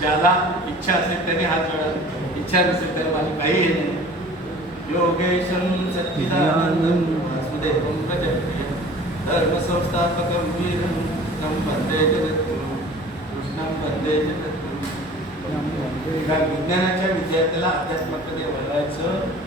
ज्याला इच्छा असेल त्याने हात जोडा, इच्छा नसेल त्याला माझी काही हे नाही. योगेशं सच्चिदानंदं वासुदेवं प्रजप्रियं धर्मसंस्थापकं वीरं तं वन्दे जगद्गुरुं कृष्णं वन्दे जगद्गुरुं. विज्ञानाच्या विद्यार्थ्याला अध्यात्माकडे वळवायचं